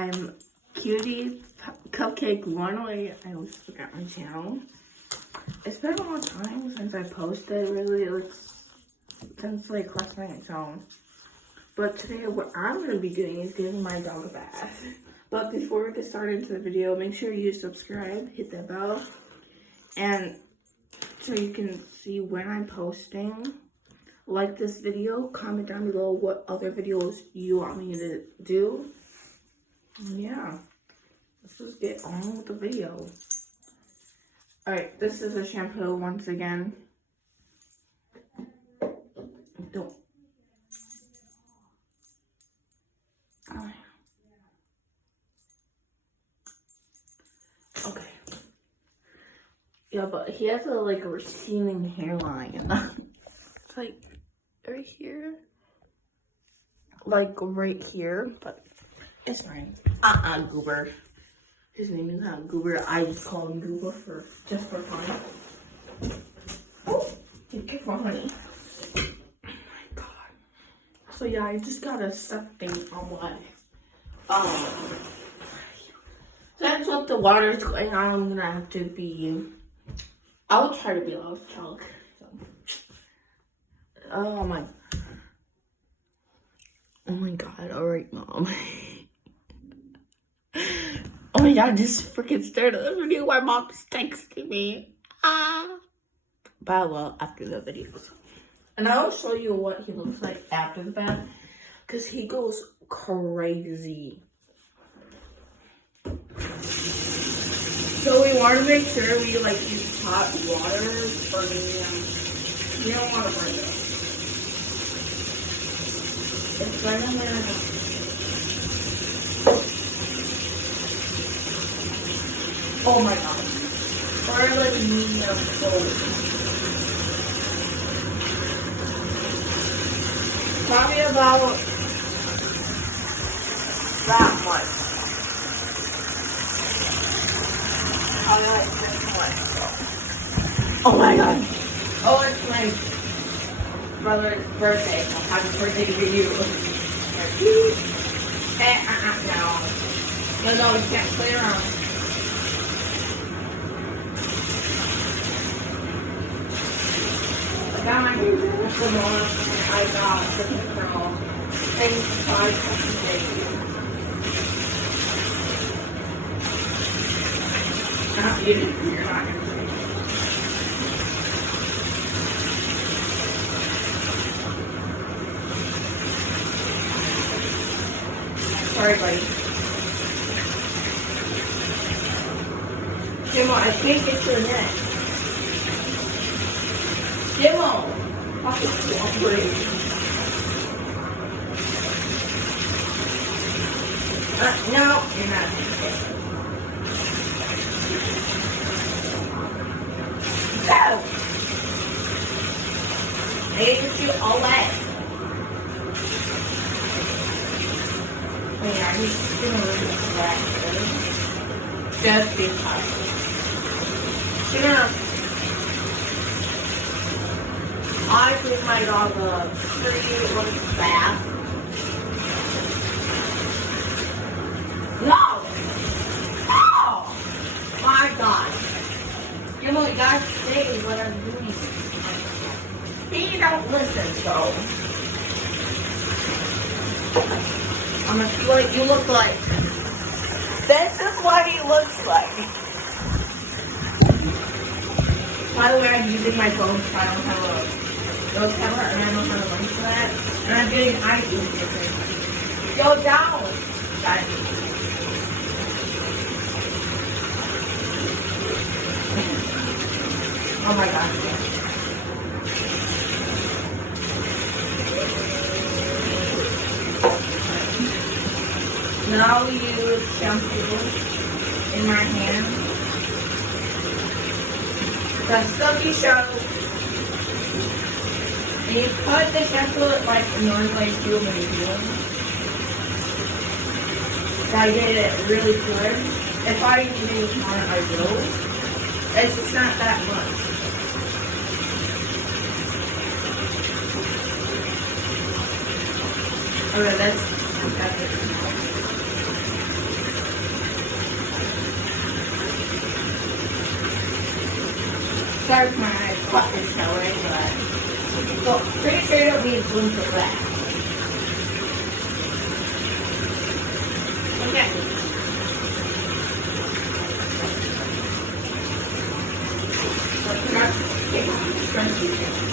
I'm Cutie Cupcake 108. I always forgot my channel. It's been a long time since I posted, really. Since like last night, so. But today, what I'm going to be doing is giving my dog a bath. But before we get started into the video, make sure you subscribe, hit that bell, and so you can see when I'm posting. Like this video, comment down below what other videos you want me to do. Yeah, let's just get on with the video. Alright, this is a shampoo once again. Don't. Okay. Yeah, but he has a receding hairline. It's like right here. Like right here, but it's fine. Goober. His name is not Goober. I just call him Goober just for fun. Oh, be careful, honey. Oh my god. So yeah, I just got a something on my that's what the water's going on. I'm gonna have to be. I'll try to be loud as talk. So. Oh my god. Alright, mom. Oh my god, this freaking started the video. My mom's texting me. But well, after the videos. And I'll show you what he looks like after the bath. Because he goes crazy. So we want to make sure we use hot water for the, you don't want to burn it. It's right in there. Oh my god. Or medium cold. Probably about that much. Oh my god. Oh, it's my brother's birthday. So happy birthday to you. No, you can't play around. I got my new Pokemon. I got the Pokemon. Thanks 5 days. You're not gonna see. Sorry, buddy. Jimmo, I can't get your neck. Jimmo! I'll cooperate. No, you're not. Go! I get you all wet. Wait, are you gonna leave this wet? Just because. I give my dog a pretty little bath. No! No! My god. You gotta say what I'm doing. He don't listen, so. I'm gonna see what you look like. This is what he looks like. By the way, I'm using my phone so I don't have a ghost camera and I don't have a link for that. And I'm doing iTunes with it. Go down! Guys. Oh my god. Now we use shampoo in my hand. The silky shampoo. And you put the shampoo like normally do when you do it. So I get it really good. If I need to use more, I will. It's just not that much. Okay, that's it. start my fucking showing, but so pretty sure it'll be a glimpse of that. Okay. Let's not take scrunchie.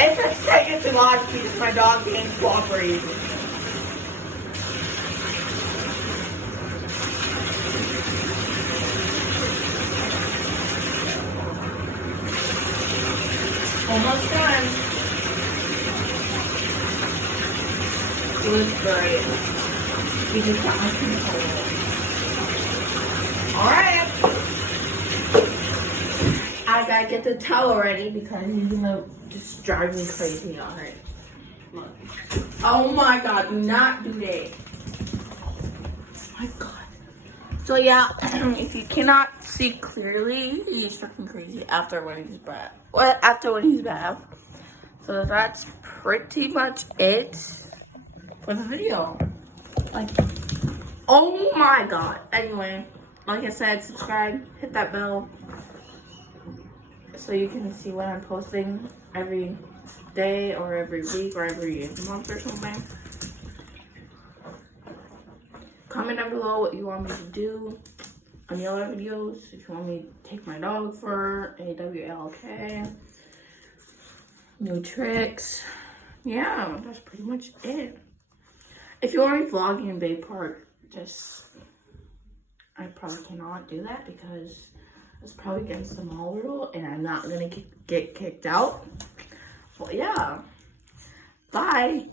It's a second to watch because my dog being cooperating. Almost done. Good great. We just got my control. Alright. I gotta get the towel ready because he's gonna just drive me crazy. Alright. Look. Oh my god, do not do that. Oh my god. So yeah, if you cannot see clearly, he's fucking crazy after when he's back. Well, after when he's back. So that's pretty much it for the video. Like, oh my god. Anyway, like I said, subscribe, hit that bell, so you can see when I'm posting every day or every week or every month or something. Comment down below what you want me to do on the other videos. If you want me to take my dog for a WLK, new tricks. Yeah, that's pretty much it. If you want me vlogging in Bay Park, I probably cannot do that because it's probably against the mall rule and I'm not gonna get kicked out. But yeah, bye.